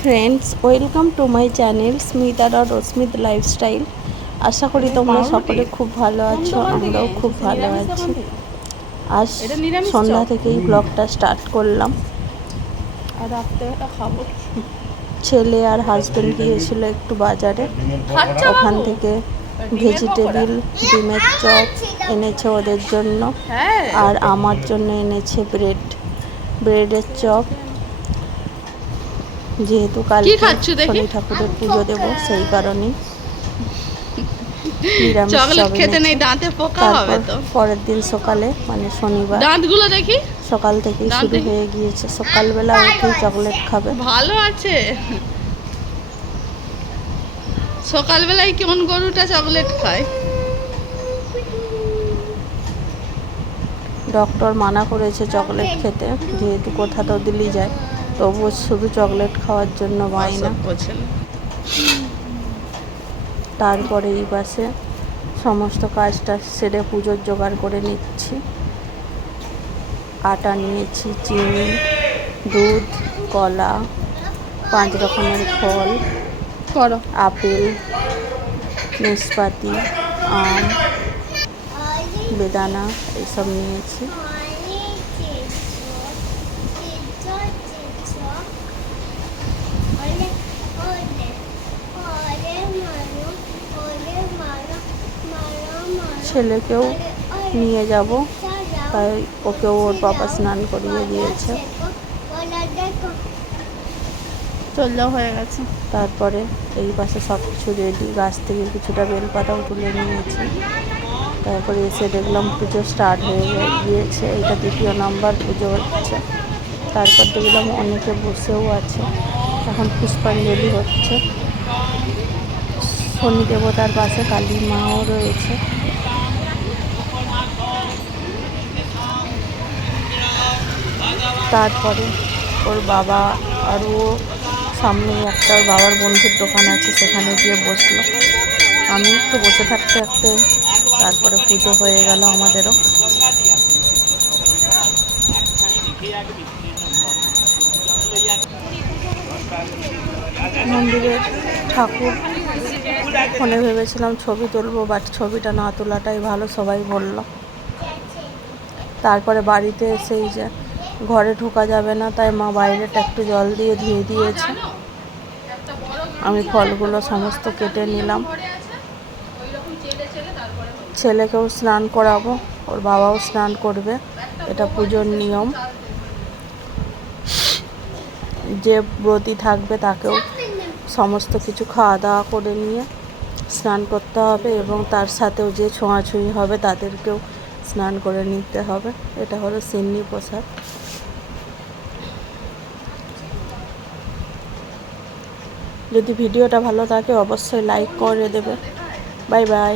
Friends welcome to my channel Smita dot Asmit lifestyle আশা করি তোমরা সকলে খুব ভালো আছো আমরাও খুব ভালো আছি। আজ সন্ধ্যা। থেকেই ব্লগটা স্টার্ট করলাম। ছেলে আর হাজবেন্ড গিয়েছিল একটু বাজারে। ওখান থেকে ভেজিটেবিল ডিমের চপ এনেছে ওদের জন্য। হ্যাঁ। আর আমার জন্য এনেছে ব্রেড ব্রেডের চপ। যেহেতু কালকে শনি ঠাকুরের পুজো দেব সেই কারণেই। নিরামিষ চকলেট খেতে নেই দাঁতে পোকা হবে তো। পরের দিন সকালে মানে শনিবার দাঁতগুলো দেখি? সকাল দাঁত শুরু হয়ে গিয়েছে। সকালবেলা উঠেই চকলেট খাবে। ভালো আছে। সকালবেলায় কোন গরুটা চকলেট খায়? ডক্টর মানা করেছে চকলেট খেতে যেহেতু কোথা তো দিল্লি যায়। তবুও শুধু চকলেট খাওয়ার জন্য বায়না। তারপরে এই পাশে সমস্ত কাজটা সেরে পুজোর জোগাড় করে নিচ্ছি। আটা নিয়েছি চিনি দুধ কলা পাঁচ রকমের ফল আপেল নাশপাতি আম বেদানা এইসব নিয়েছি। ছেলেকেও নিয়ে যাব। তাই ওকেও ওর বাবা স্নান করিয়ে দিয়েছে। চল যাও হয়ে গেছে। তারপরে এই পাশে সব কিছু রেডি গাছ থেকে কিছুটা বেলপাতাও তুলে নিয়েছি। তারপরে এসে দেখলাম পুজো স্টার্ট হয়ে গিয়েছে। এটা দ্বিতীয় নাম্বার পুজো হচ্ছে। তারপর দেখলাম অনেকে বসেও আছে। এখন পুষ্পাঞ্জলি হচ্ছে। শনি দেবতার পাশে কালী মাও রয়েছে। তারপরে ওর বাবা আর ও সামনে একটা ওর বাবার বন্ধুর দোকান আছে, সেখানে গিয়ে বসল। আমি একটু বসে থাকতে থাকতে তারপরে পুজো হয়ে গেল আমাদেরও। মন্দিরের ঠাকুর, ফোনে ভেবেছিলাম ছবি তুলবো বাট ছবিটা না তোলাটাই ভালো, সবাই বলল। তারপরে বাড়িতে এসেই যে ঘরে ঢোকা যাবে না, তাই মা বাইরেটা একটু জল দিয়ে ধুয়ে দিয়েছে। আমি ফলগুলো সমস্ত কেটে নিলাম। ছেলেকেও স্নান করাবো, ওর বাবাও স্নান করবে, এটা পুজোর নিয়ম। যে ব্রতী থাকবে তাকেও সমস্ত কিছু খাওয়া দাওয়া করে নিয়ে স্নান করতে হবে এবং তার সাথেও যে ছোঁয়াছুঁয়ি হবে তাদেরকেও স্নান করে নিতে হবে। এটা হলো সিন্নি প্রসাদ। যদি ভিডিওটা ভালো থাকে অবশ্যই লাইক করে দেবে। Bye bye